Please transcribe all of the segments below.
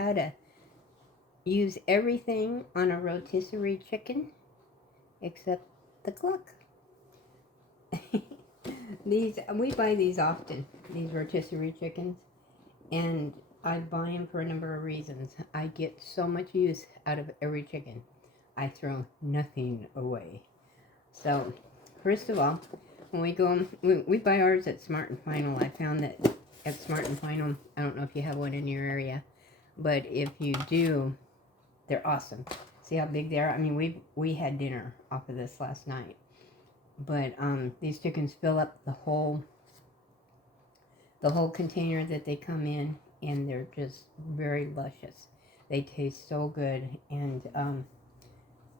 how to use everything on a rotisserie chicken except the cluck. We buy these often, these rotisserie chickens, and I buy them for a number of reasons. I get so much use out of every chicken. I throw nothing away. So, first of all, when we buy ours at Smart and Final. I found that at Smart and Final, I don't know if you have one in your area, but if you do, they're awesome. See how big they are? I mean, we had dinner off of this last night. But these chickens fill up the whole container that they come in, and they're just very luscious. They taste so good, and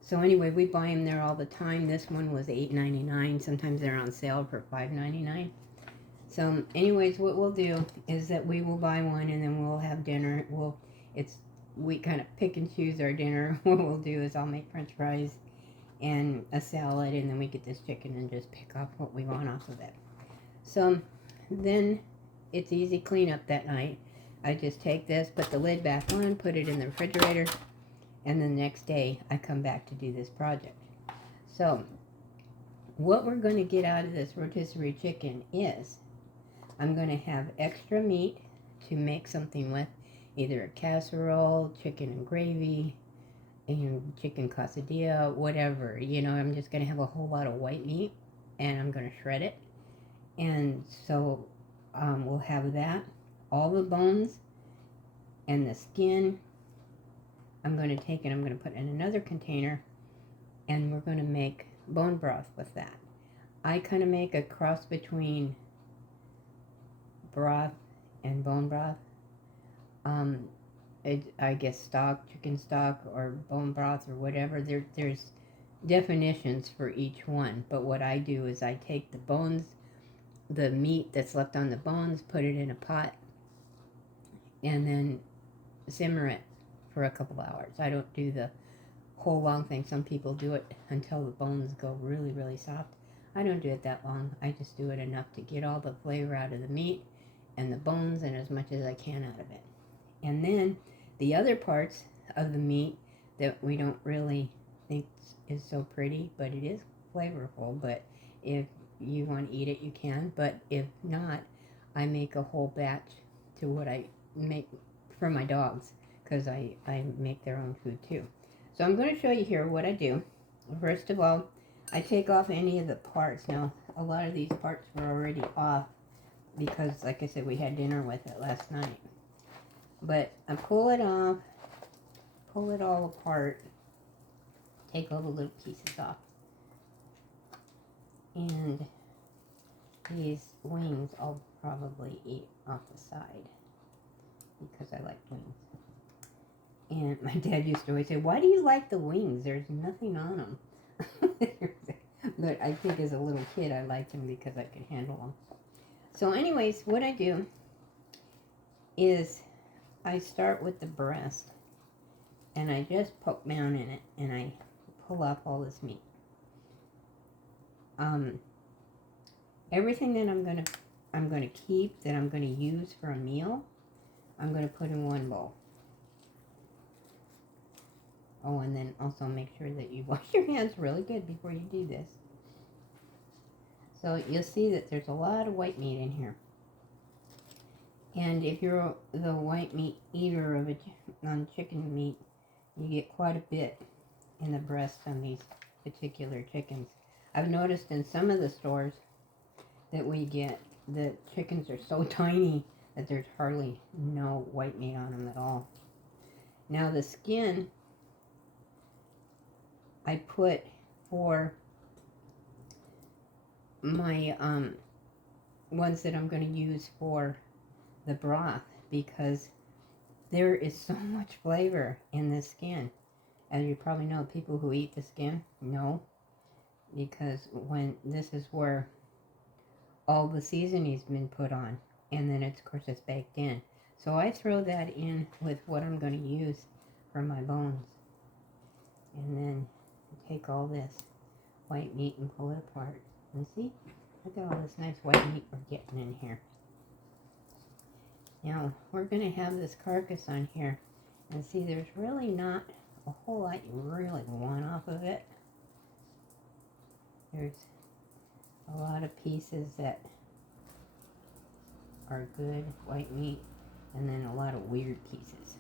so anyway, we buy them there all the time. This one was $8.99. Sometimes they're on sale for $5.99. So, anyways, what we'll do is that we will buy one, and then we'll have dinner. We kind of pick and choose our dinner. What we'll do is I'll make French fries and a salad, and then we get this chicken and just pick off what we want off of it. So then it's easy cleanup that night. I just take this, put the lid back on, put it in the refrigerator, and the next day I come back to do this project. So what we're going to get out of this rotisserie chicken is I'm going to have extra meat to make something with, either a casserole, chicken and gravy, and chicken quesadilla, whatever. I'm just going to have a whole lot of white meat, and I'm going to shred it. And so we'll have that. All the bones and the skin, I'm going to take and I'm going to put in another container, and we're going to make bone broth with that. I kind of make a cross between broth and bone broth. I guess stock, chicken stock, or bone broth, or whatever. There's definitions for each one. But what I do is I take the bones, the meat that's left on the bones, put it in a pot, and then simmer it for a couple hours. I don't do the whole long thing. Some people do it until the bones go really, really soft. I don't do it that long. I just do it enough to get all the flavor out of the meat and the bones, and as much as I can out of it. And then the other parts of the meat that we don't really think is so pretty, but it is flavorful. But if you want to eat it, you can. But if not, I make a whole batch to what I make for my dogs, because I make their own food too. So I'm going to show you here what I do. First of all, I take off any of the parts. Now, a lot of these parts were already off because, like I said, we had dinner with it last night. But I pull it off, pull it all apart, take all the little pieces off. And these wings I'll probably eat off the side because I like wings. And my dad used to always say, "Why do you like the wings? There's nothing on them." But I think as a little kid I liked them because I could handle them. So anyways, what I do is I start with the breast, and I just poke down in it, and I pull off all this meat. Everything that I'm gonna keep, that I'm gonna use for a meal, I'm gonna put in one bowl. Oh, and then also make sure that you wash your hands really good before you do this. So you'll see that there's a lot of white meat in here. And if you're the white meat eater on chicken meat, you get quite a bit in the breast on these particular chickens. I've noticed in some of the stores that we get, the chickens are so tiny that there's hardly no white meat on them at all. Now the skin I put for my ones that I'm going to use for the broth, because there is so much flavor in the skin. As you probably know, people who eat the skin know, because when this is where all the seasoning's been put on, and then of course it's baked in. So I throw that in with what I'm going to use for my bones, and then take all this white meat and pull it apart. And see, look at all this nice white meat we're getting in here. Now we're going to have this carcass on here, And see, there's really not a whole lot you really want off of it. There's a lot of pieces that are good white meat, and then a lot of weird pieces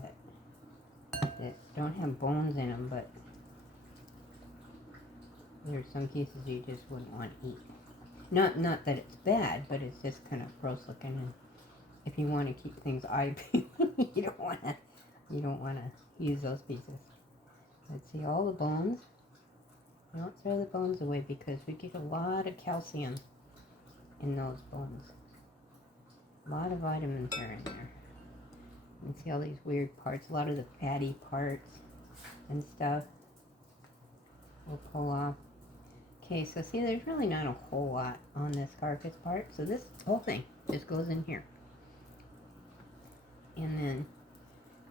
that don't have bones in them, but there's some pieces you just wouldn't want to eat. Not that it's bad, but it's just kind of gross looking. And if you want to keep things eye you don't want to use those pieces. Let's see, all the bones. Don't throw the bones away because we get a lot of calcium in those bones. A lot of vitamin here in there. You can see all these weird parts, a lot of the fatty parts and stuff we'll pull off. Okay, so see, there's really not a whole lot on this carcass part, so this whole thing just goes in here. And then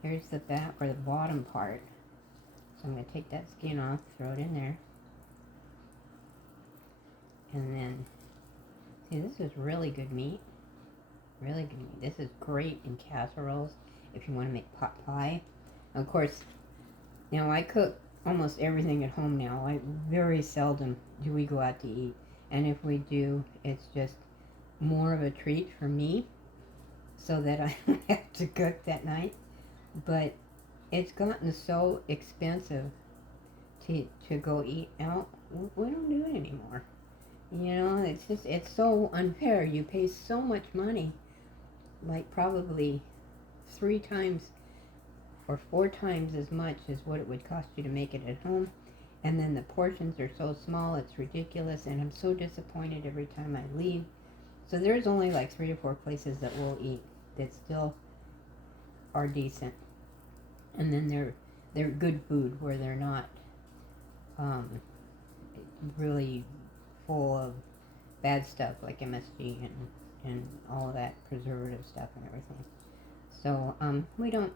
here's the back or the bottom part. So I'm going to take that skin off, throw it in there. And then, see, this is really good meat. Really good meat. This is great in casseroles if you want to make pot pie. Of course, now I cook almost everything at home now. Very seldom do we go out to eat. And if we do, it's just more of a treat for me so that I don't have to cook that night. But it's gotten so expensive to go eat out. We don't do it anymore. You know, it's so unfair. You pay so much money, like probably 3 times or 4 times as much as what it would cost you to make it at home. And then the portions are so small, it's ridiculous, and I'm so disappointed every time I leave. So there's only like 3 or 4 places that we'll eat that still are decent. And then they're good food where they're not really full of bad stuff like MSG and all of that preservative stuff and everything. So we don't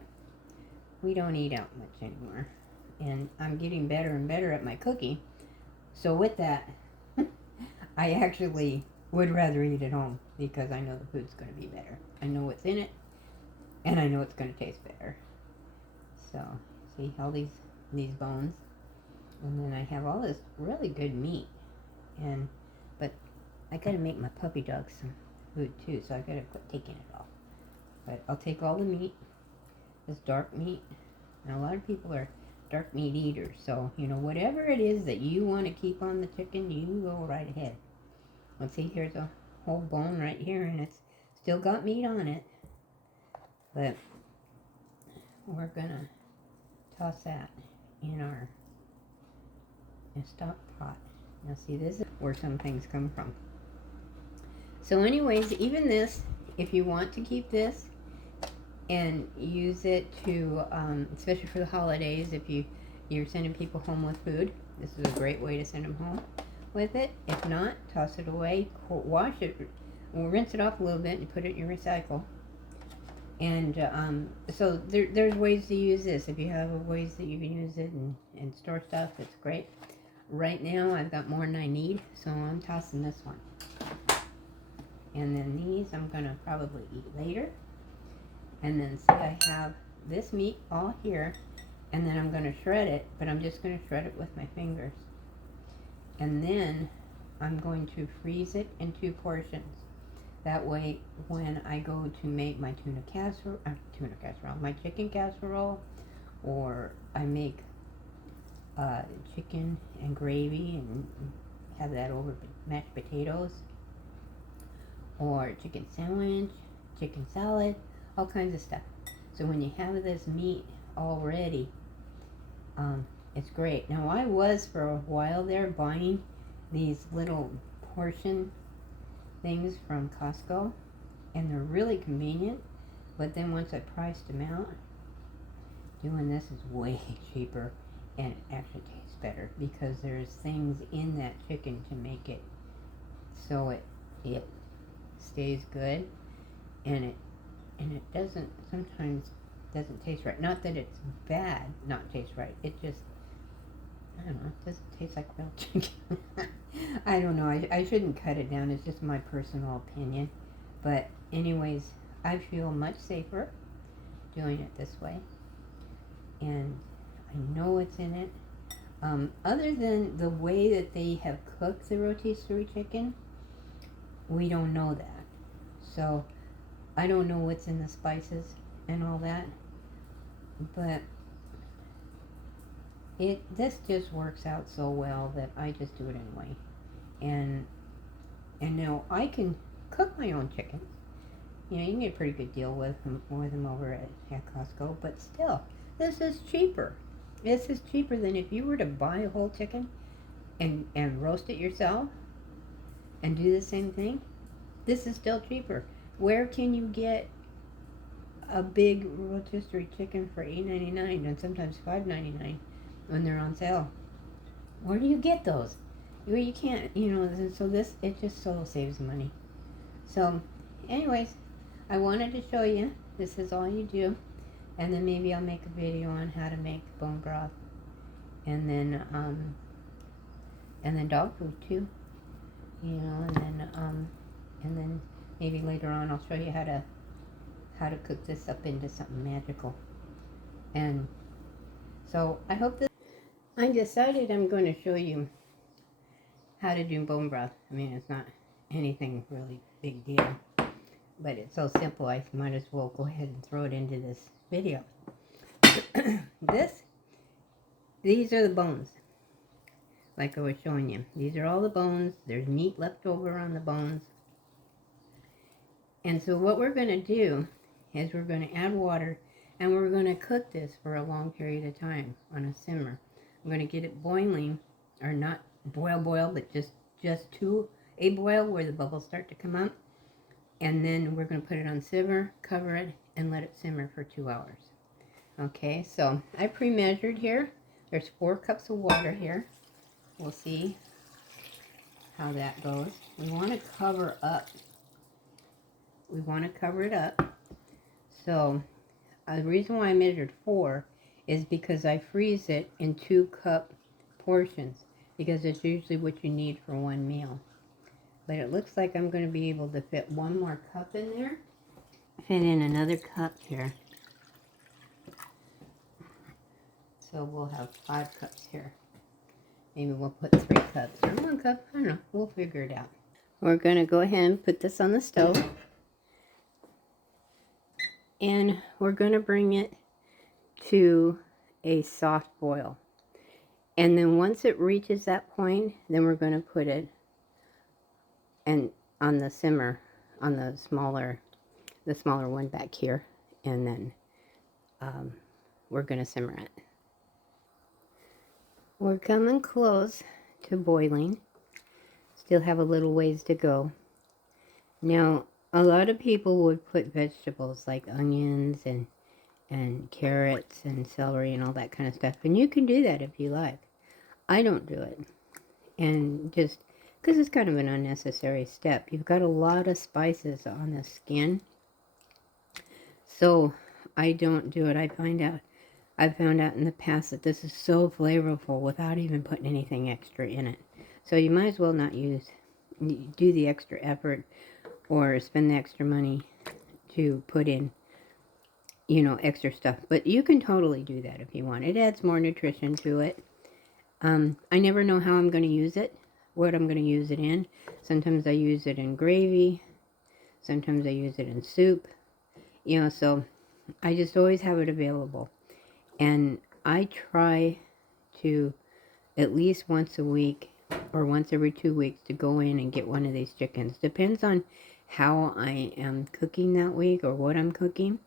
eat out much anymore, and I'm getting better and better at my cooking. So with that, I actually would rather eat at home because I know the food's going to be better. I know what's in it, and I know it's going to taste better. So see all these bones, and then I have all this really good meat, but I got to make my puppy dog some food too, so I got to quit taking it all. But I'll take all the meat, this dark meat. Now a lot of people are dark meat eaters, so you know, whatever it is that you want to keep on the chicken, you go right ahead. Let's see, here's a whole bone right here, and it's still got meat on it, but we're gonna toss that in our stock pot. Now see, this is where some things come from. So anyways, even this, if you want to keep this and use it to, especially for the holidays, if you're sending people home with food, this is a great way to send them home with it. If not, toss it away, wash it, we'll rinse it off a little bit and put it in your recycle. And so there's ways to use this. If you have ways that you can use it and store stuff, it's great. Right now I've got more than I need, so I'm tossing this one. And then these I'm going to probably eat later. And then see, I have this meat all here, and then I'm going to shred it, but I'm just going to shred it with my fingers. And then I'm going to freeze it in 2 portions. That way, when I go to make my my chicken casserole, or I make chicken and gravy and have that over mashed potatoes, or chicken sandwich, chicken salad, all kinds of stuff. So when you have this meat already, it's great. Now I was for a while there buying these little portion things from Costco, and they're really convenient, but then once I priced them out, doing this is way cheaper and it actually tastes better because there's things in that chicken to make it so it stays good, and it doesn't sometimes doesn't taste right. Not that it's bad not taste right, it just, I don't know, it doesn't taste like real chicken. I don't know, I shouldn't cut it down, it's just my personal opinion. But anyways, I feel much safer doing it this way. And I know what's in it. Other than the way that they have cooked the rotisserie chicken, we don't know that. So I don't know what's in the spices and all that. But this just works out so well that I just do it anyway. And now I can cook my own chicken. You know, you can get a pretty good deal with them over at Costco, but still, this is cheaper. This is cheaper than if you were to buy a whole chicken and roast it yourself and do the same thing. This is still cheaper. Where can you get a big rotisserie chicken for $8.99 and sometimes $5.99 when they're on sale? Where do you get those? Well, you can't, you know, so it just so saves money. So, anyways, I wanted to show you, this is all you do, and then maybe I'll make a video on how to make bone broth, and then dog food too, you know, and then maybe later on I'll show you how to cook this up into something magical. And so I hope that I decided I'm going to show you how to do bone broth. I mean, it's not anything really big deal, but it's so simple I might as well go ahead and throw it into this video. These are the bones, like I was showing you. These are all the bones. There's meat left over on the bones. And so what we're going to do is we're going to add water, and we're going to cook this for a long period of time on a simmer. I'm going to get it boiling, or not boil, but just to a boil where the bubbles start to come up. And then we're going to put it on simmer, cover it, and let it simmer for 2 hours. Okay, so I pre-measured here. There's 4 cups of water here. We'll see how that goes. We want to cover up. We want to cover it up. So the reason why I measured 4 is because I freeze it in 2-cup portions, because it's usually what you need for one meal. But it looks like I'm going to be able to fit 1 more cup in there. Fit in another cup here. So we'll have 5 cups here. Maybe we'll put 3 cups or 1 cup. I don't know. We'll figure it out. We're going to go ahead and put this on the stove. And we're going to bring it to a soft boil. And then once it reaches that point, then we're going to put it on the simmer, on the smaller one back here. And then we're going to simmer it. We're coming close to boiling. Still have a little ways to go. Now, a lot of people would put vegetables like onions and carrots and celery and all that kind of stuff. And you can do that if you like. I don't do it. And just because it's kind of an unnecessary step. You've got a lot of spices on the skin. So I don't do it. I've found out in the past that this is so flavorful without even putting anything extra in it. So you might as well not do the extra effort or spend the extra money to put in, you know, extra stuff. But you can totally do that if you want. It adds more nutrition to it. I never know how I'm going to use it, what I'm going to use it in. Sometimes I use it in gravy. Sometimes I use it in soup. You know, so I just always have it available. And I try to at least once a week or once every 2 weeks to go in and get one of these chickens. Depends on how I am cooking that week or what I'm cooking,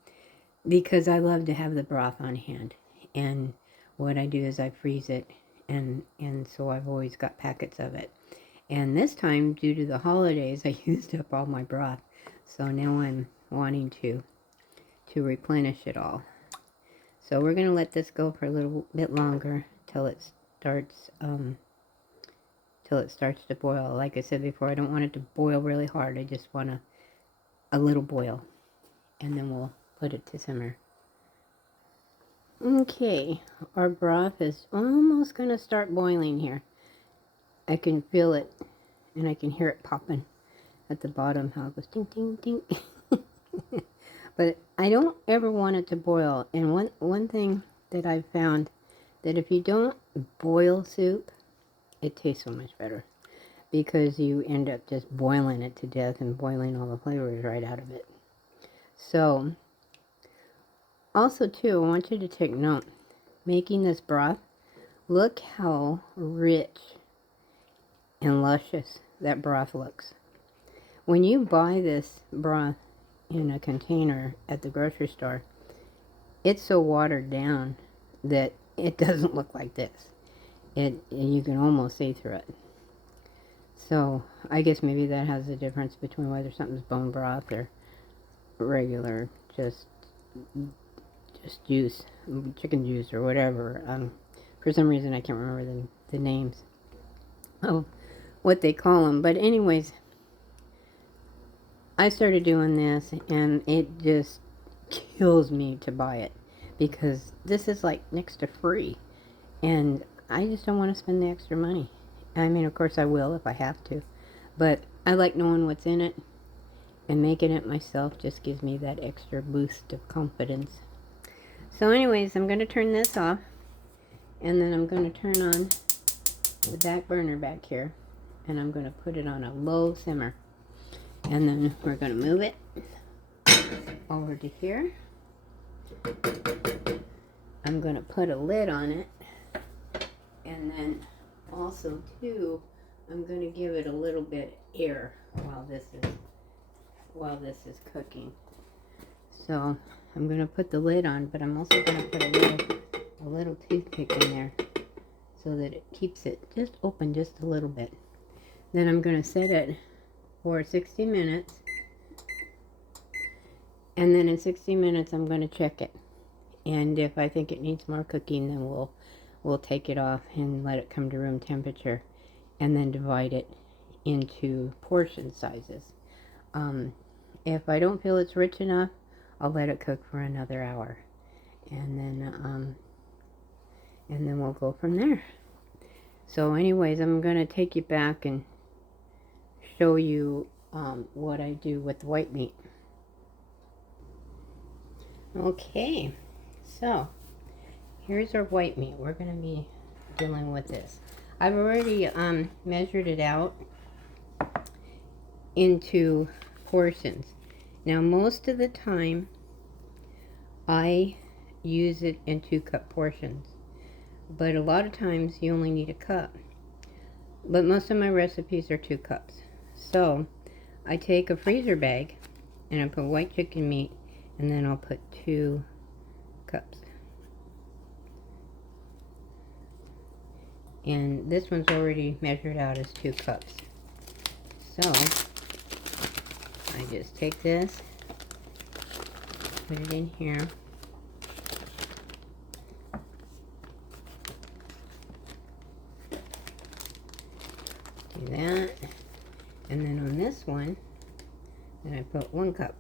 because I love to have the broth on hand. And what I do is I freeze it, and so I've always got packets of it. And this time, due to the holidays, I used up all my broth. So now I'm wanting to replenish it all. So we're going to let this go for a little bit longer till it starts to boil. Like I said before, I don't want it to boil really hard. I just want a little boil. And then we'll put it to simmer. Okay, our broth is almost going to start boiling here. I can feel it, and I can hear it popping at the bottom. How it goes ding, ding, ding. But I don't ever want it to boil. And one thing that I've found, that if you don't boil soup, it tastes so much better. Because you end up just boiling it to death and boiling all the flavors right out of it. So, also too, I want you to take note. Making this broth, look how rich and luscious that broth looks. When you buy this broth in a container at the grocery store, it's so watered down that it doesn't look like this. You can almost see through it. So I guess maybe that has a difference between whether something's bone broth or regular just juice, chicken juice or whatever. For some reason I can't remember the names of what they call them. But anyways, I started doing this and it just kills me to buy it, because this is like next to free and I just don't want to spend the extra money. I mean, of course I will if I have to, but I like knowing what's in it, and making it myself just gives me that extra boost of confidence. So anyways, I'm going to turn this off, and then I'm going to turn on the back burner back here, and I'm going to put it on a low simmer. And then we're going to move it over to here. I'm going to put a lid on it, and then also too, I'm going to give it a little bit air while this is cooking. So I'm going to put the lid on, but I'm also going to put a little toothpick in there so that it keeps it just open just a little bit. Then I'm going to set it for 60 minutes, and then in 60 minutes I'm going to check it, and if I think it needs more cooking, then we'll take it off and let it come to room temperature, and then divide it into portion sizes. If I don't feel it's rich enough, I'll let it cook for another hour, and then we'll go from there. So anyways, I'm going to take you back and show you what I do with the white meat. Okay, so here's our white meat. We're going to be dealing with this. I've already measured it out into portions. Now most of the time I use it in 2-cup portions, but a lot of times you only need a cup. But most of my recipes are 2 cups. So I take a freezer bag and I put white chicken meat, and then I'll put 2 cups. And this one's already measured out as 2 cups. So I just take this, put it in here. Do that. And then on this one, then I put 1 cup.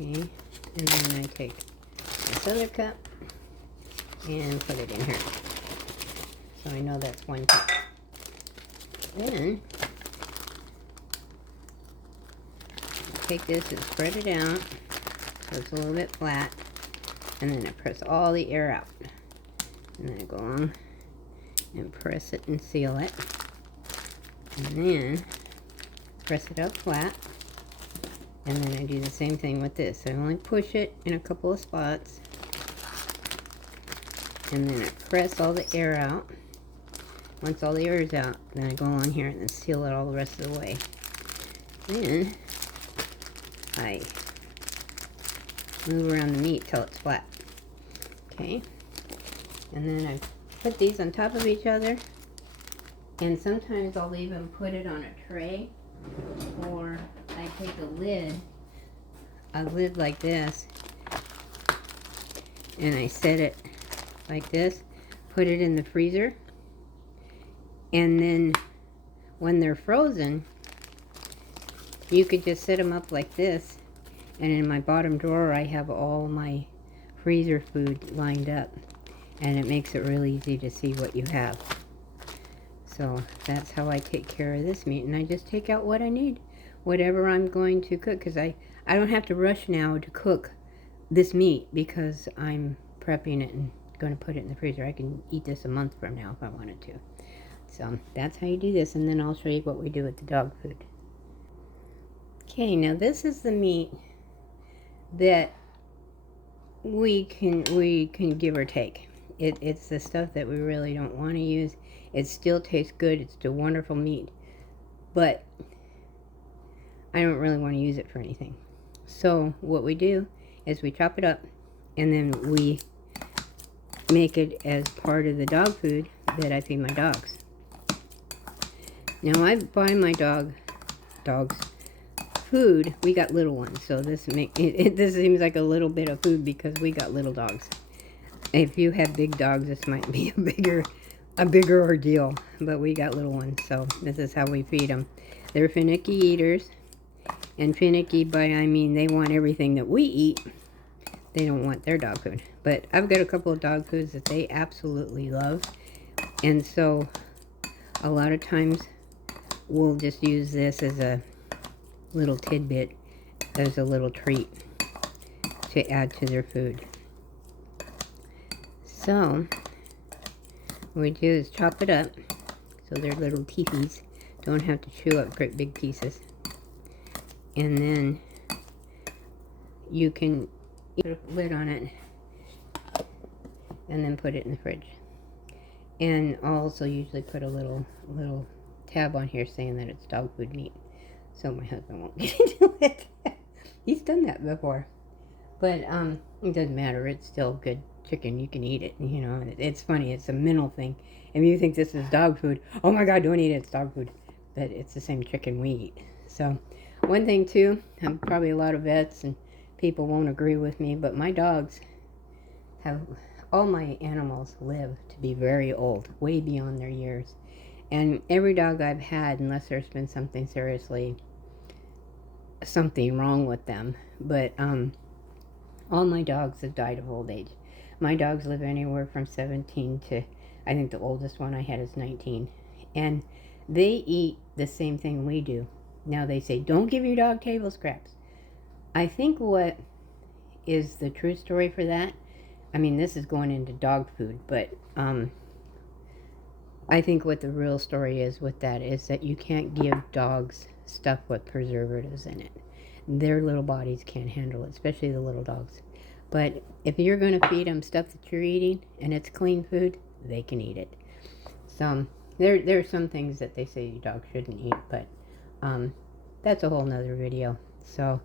Okay, and then I take this other cup and put it in here. So I know that's 1 cup. Then take this and spread it out so it's a little bit flat, and then I press all the air out. And then I go on and press it and seal it. And then press it up flat. And then I do the same thing with this. I only push it in a couple of spots. And then I press all the air out. Once all the air is out, then I go on here and then seal it all the rest of the way. Then I move around the meat till it's flat. Okay. And then I put these on top of each other. And sometimes I'll even put it on a tray, or I take a lid like this, and I set it like this, put it in the freezer, and then when they're frozen, you could just set them up like this, and in my bottom drawer I have all my freezer food lined up, and it makes it really easy to see what you have. So that's how I take care of this meat. And I just take out what I need, whatever I'm going to cook, because I don't have to rush now to cook this meat because I'm prepping it and going to put it in the freezer. I can eat this a month from now if I wanted to. So that's how you do this, and then I'll show you what we do with the dog food. Okay, now this is the meat that we can give or take. It's the stuff that we really don't want to use. It still tastes good. It's still wonderful meat, but I don't really want to use it for anything. So what we do is we chop it up, and then we make it as part of the dog food that I feed my dogs. Now I buy my dogs food. We got little ones, so this seems like a little bit of food because we got little dogs. If you have big dogs, this might be a bigger ordeal, but we got little ones, so this is how we feed them. They're finicky eaters, and finicky by I mean they want everything that we eat. They don't want their dog food, but I've got a couple of dog foods that they absolutely love, and so a lot of times we'll just use this as a little tidbit, as a little treat to add to their food. So what we do is chop it up so their little teethies don't have to chew up great big pieces, and then you can put a lid on it and then put it in the fridge. And I'll also usually put a little tab on here saying that it's dog food meat, so my husband won't get into it. He's done that before, but it doesn't matter. It's still good chicken. You can eat it. You know, it's funny. It's a mental thing. If you think this is dog food, oh my God, don't eat it. It's dog food. But it's the same chicken we eat. So one thing too, probably a lot of vets and people won't agree with me, but my dogs have, all my animals live to be very old, way beyond their years. And every dog I've had, unless there's been something wrong with them, but all my dogs have died of old age. My dogs live anywhere from 17 to, I think the oldest one I had is 19. And they eat the same thing we do. Now they say, don't give your dog table scraps. I think what is the true story for that, I mean, this is going into dog food, but I think what the real story is with that is that you can't give dogs stuff with preservatives in it. Their little bodies can't handle it, especially the little dogs. But if you're going to feed them stuff that you're eating and it's clean food, they can eat it. So there are some things that they say your dog shouldn't eat, but that's a whole nother video. So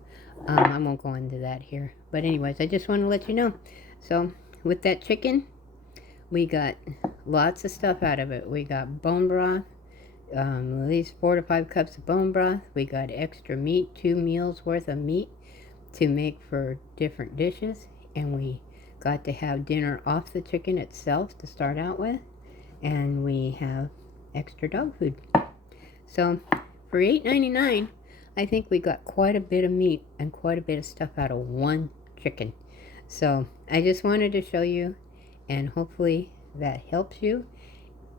I won't go into that here. But anyways, I just want to let you know. So with that chicken, we got lots of stuff out of it. We got bone broth, at least 4 to 5 cups of bone broth. We got extra meat, 2 meals worth of meat to make for different dishes. And we got to have dinner off the chicken itself to start out with. And we have extra dog food. So for $8.99, I think we got quite a bit of meat and quite a bit of stuff out of one chicken. So I just wanted to show you, and hopefully that helps you.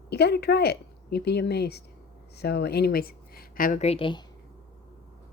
You got to try it. You'd be amazed. So anyways, have a great day.